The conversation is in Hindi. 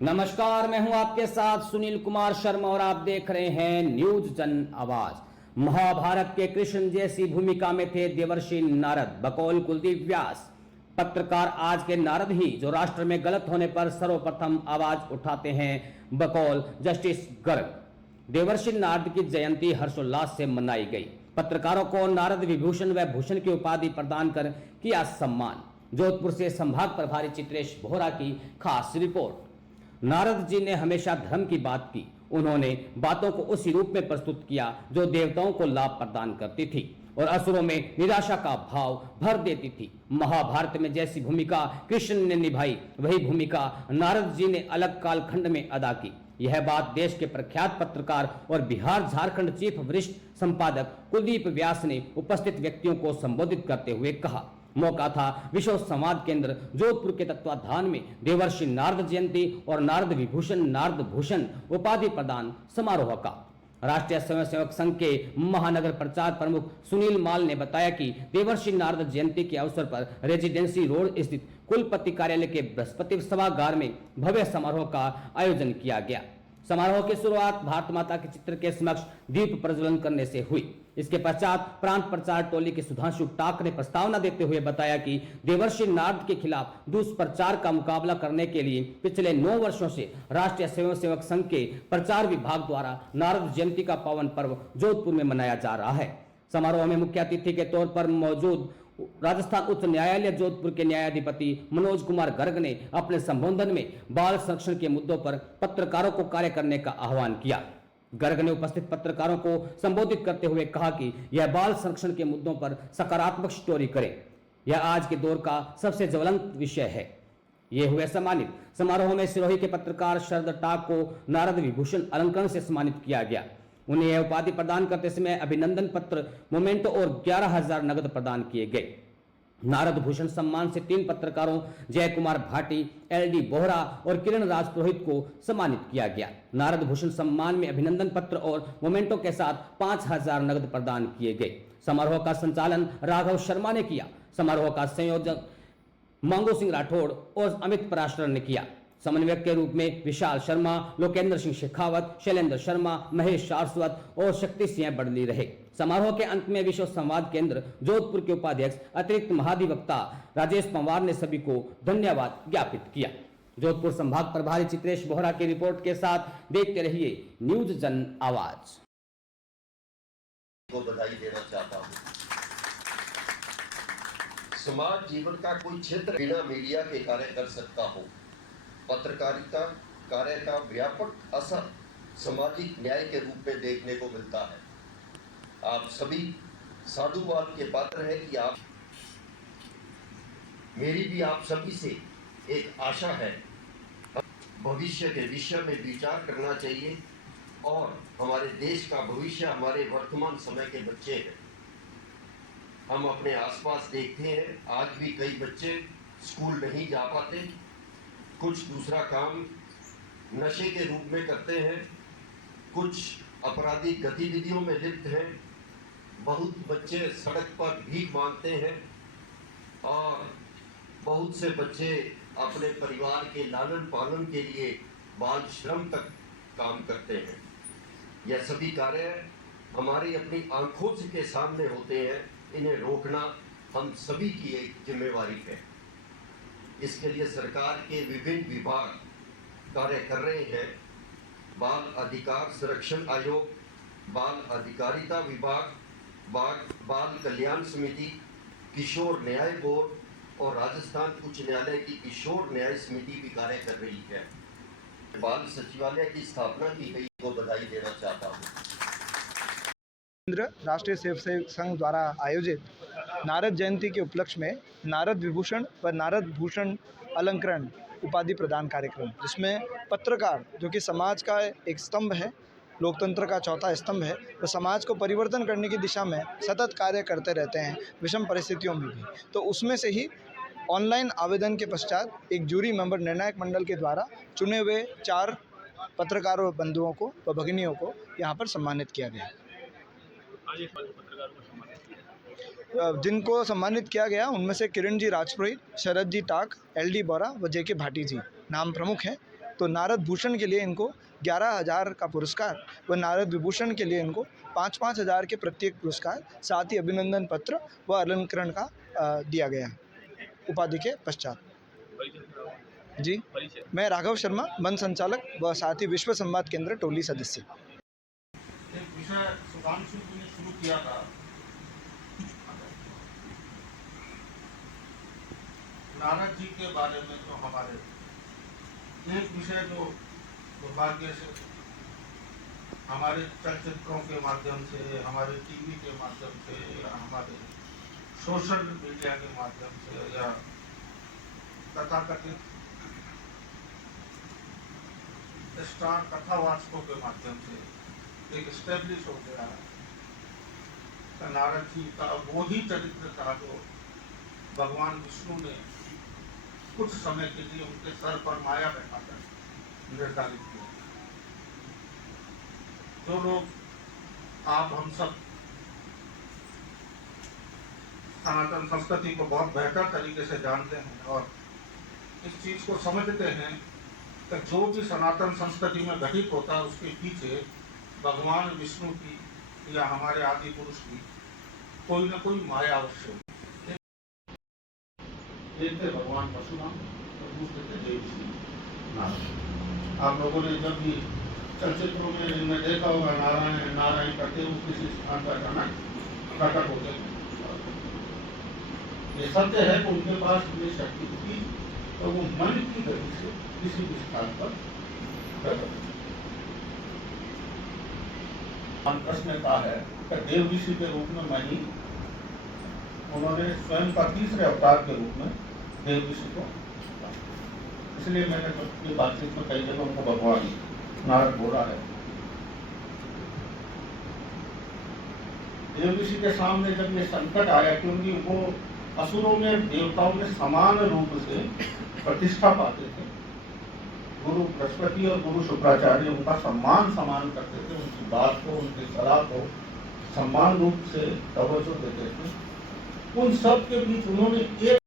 नमस्कार, मैं हूं आपके साथ सुनील कुमार शर्मा और आप देख रहे हैं न्यूज जन आवाज। महाभारत के कृष्ण जैसी भूमिका में थे देवर्षि नारद, बकौल कुलदीप व्यास। पत्रकार आज के नारद ही जो राष्ट्र में गलत होने पर सर्वप्रथम आवाज उठाते हैं, बकौल जस्टिस गर्ग। देवर्षि नारद की जयंती हर्षोल्लास से मनाई गई। पत्रकारों को नारद विभूषण व भूषण की उपाधि प्रदान कर किया सम्मान। जोधपुर से संभाग प्रभारी चित्रेश बोहरा की खास रिपोर्ट। नारद जी ने हमेशा धर्म की बात की। उन्होंने बातों को उसी रूप में प्रस्तुत किया जो देवताओं को लाभ प्रदान करती थी और असुरों में निराशा का भाव भर देती थी। महाभारत में जैसी भूमिका कृष्ण ने निभाई, वही भूमिका नारद जी ने अलग कालखंड में अदा की। यह बात देश के प्रख्यात पत्रकार और बिहार झारखंड चीफ वरिष्ठ संपादक कुलदीप व्यास ने उपस्थित व्यक्तियों को संबोधित करते हुए कहा। मौका था विश्व संवाद केंद्र जोधपुर के तत्वाधान में देवर्षि नारद जयंती और नारद विभूषण नारद भूषण उपाधि प्रदान समारोह का। राष्ट्रीय स्वयंसेवक संघ के महानगर प्रचार प्रमुख सुनील माल ने बताया कि देवर्षि नारद जयंती के अवसर पर रेजिडेंसी रोड स्थित कुलपति कार्यालय के बृहस्पति सभागार में भव्य समारोह का आयोजन किया गया। समारोह की शुरुआत भारत माता के चित्र के समक्ष दीप प्रज्वलन करने से हुई। इसके पश्चात प्रांत प्रचार टोली के सुधांशु टाक ने प्रस्तावना देते हुए बताया कि देवर्षि नारद के खिलाफ दुष्प्रचार का मुकाबला करने के लिए पिछले 9 वर्षों से राष्ट्रीय स्वयंसेवक संघ के प्रचार विभाग द्वारा नारद जयंती का पावन पर्व जोधपुर में मनाया जा रहा है। समारोह में मुख्य अतिथि के तौर पर मौजूद राजस्थान उच्च न्यायालय जोधपुर के न्यायाधिपति मनोज कुमार गर्ग ने अपने संबोधन में बाल संरक्षण के मुद्दों पर पत्रकारों को कार्य करने का आह्वान किया। गर्ग ने उपस्थित पत्रकारों को संबोधित करते हुए कहा कि यह बाल संरक्षण के मुद्दों पर सकारात्मक स्टोरी करें। यह आज के दौर का सबसे ज्वलंत विषय है। ये हुए सम्मानित। समारोह में सिरोही के पत्रकार शरद टाक को नारद विभूषण अलंकरण से सम्मानित किया गया। उन्हें यह उपाधि प्रदान करते समय अभिनंदन पत्र, मोमेंटो और 11,000 नगद प्रदान किए गए। नारद भूषण सम्मान से 3 पत्रकारों जय कुमार भाटी, LD बोहरा और किरण राज पुरोहित को सम्मानित किया गया। नारद भूषण सम्मान में अभिनंदन पत्र और मोमेंटो के साथ 5,000 नगद प्रदान किए गए। समारोह का संचालन राघव शर्मा ने किया। समारोह का संयोजन मांगो सिंह राठौड़ और अमित पराशर ने किया। समन्वयक के रूप में विशाल शर्मा, लोकेंद्र सिंह शेखावत, शैलेंद्र शर्मा, महेश सारस्वत और शक्ति सिंह बड़ली रहे। समारोह के अंत में विश्व संवाद केंद्र जोधपुर के उपाध्यक्ष अतिरिक्त महाधिवक्ता राजेश पंवार ने सभी को धन्यवाद ज्ञापित किया। जोधपुर संभाग प्रभारी चित्रेश बोहरा की रिपोर्ट के साथ देखते रहिए न्यूज जन आवाज। को बधाई देना चाहता हूँ। समाज जीवन का कोई क्षेत्र बिना मीडिया के कार्य कर सकता हो। पत्रकारिता कार्य का व्यापक असर सामाजिक न्याय के रूप में देखने को मिलता है। आप सभी साधुवाद के पात्र हैं कि आप, मेरी भी आप सभी से एक आशा है, भविष्य के विषय में विचार करना चाहिए और हमारे देश का भविष्य हमारे वर्तमान समय के बच्चे हैं। हम अपने आसपास देखते हैं, आज भी कई बच्चे स्कूल नहीं जा पाते, कुछ दूसरा काम नशे के रूप में करते हैं, कुछ आपराधिक गतिविधियों में लिप्त हैं, बहुत बच्चे सड़क पर भीख मांगते हैं और बहुत से बच्चे अपने परिवार के लालन पालन के लिए बाल श्रम तक काम करते हैं। यह सभी कार्य हमारी अपनी आंखों के सामने होते हैं। इन्हें रोकना हम सभी की एक जिम्मेवारी है। इसके लिए सरकार के विभिन्न विभाग कार्य कर रहे हैं। बाल अधिकार संरक्षण आयोग, बाल अधिकारिता विभाग, बाल कल्याण समिति, किशोर न्याय बोर्ड और राजस्थान उच्च न्यायालय की किशोर न्याय समिति भी कार्य कर रही है। बाल सचिवालय की स्थापना की गई को बधाई देना चाहता हूँ। राष्ट्रीय स्वयंसेवक संघ द्वारा आयोजित नारद जयंती के उपलक्ष्य में नारद विभूषण व नारद भूषण अलंकरण उपाधि प्रदान कार्यक्रम, जिसमें पत्रकार जो कि समाज का एक स्तंभ है, लोकतंत्र का चौथा स्तंभ है, वो समाज को परिवर्तन करने की दिशा में सतत कार्य करते रहते हैं, विषम परिस्थितियों में भी। तो उसमें से ही ऑनलाइन आवेदन के पश्चात एक जूरी मेंबर निर्णायक मंडल के द्वारा चुने हुए 4 पत्रकारों बंधुओं को व भगिनियों को यहाँ पर सम्मानित किया गया। जिनको सम्मानित किया गया उनमें से किरण जी राजपुरोहित, शरद जी टाक, LD बोहरा व JK भाटी जी नाम प्रमुख हैं। तो नारद भूषण के लिए इनको 11,000 का पुरस्कार व नारद विभूषण के लिए इनको 5-5 हज़ार के प्रत्येक पुरस्कार, साथ ही अभिनंदन पत्र व अलंकरण का दिया गया उपाधि के पश्चात। जी, मैं राघव शर्मा, वन संचालक व साथ ही विश्व संवाद केंद्र टोली सदस्य। एक विषय सुधांशु जी ने शुरू किया था, नारद जी के बारे में। जो हमारे एक विषय जो दुर्भाग्य से हमारे चलचित्रों के माध्यम से, हमारे टीवी के माध्यम से, या हमारे सोशल मीडिया के माध्यम से, या तथाकथित स्टार कथावाचकों के माध्यम से एक स्टेब्लिश हो गया है। नारद जी का वो ही चरित्र था जो भगवान विष्णु ने कुछ समय के लिए उनके सर पर माया बैठाकर निर्धारित किया। जो लोग, आप हम सब सनातन संस्कृति को बहुत बेहतर तरीके से जानते हैं और इस चीज को समझते हैं कि जो भी सनातन संस्कृति में घटित होता है उसके पीछे भगवान विष्णु की या हमारे आदि पुरुष की कोई न कोई माया अवश्य है। एक थे भगवान परशुराम और दूसरे थे देवश्री नारायण। आप लोगों ने जब भी चलचित्रों में इनमें देखा होगा, नारायण नारायण करते हुए किसी स्थान पर जाना प्रकट होते। ये सत्य है कि उनके पास इतनी शक्ति थी तो वो मन की गति से किसी भी स्थान पर कृष्ण ने कहा है कि देव ऋषि के रूप में मैं ही, उन्होंने स्वयं का तीसरे अवतार के रूप में देव ऋषि को, इसलिए मैंने जब ये बातचीत में कई जगह उनको भगवान नारद बोला है। देव ऋषि के सामने जब ये संकट आया, क्योंकि वो असुरों में देवताओं में समान रूप से प्रतिष्ठा पाते थे, गुरु बृहस्पति और गुरु शुक्राचार्य उनका सम्मान समान करते थे, उनकी बात को, उनकी सलाह को सम्मान रूप से तवज्जो देते थे। उन सब के बीच उन्होंने एक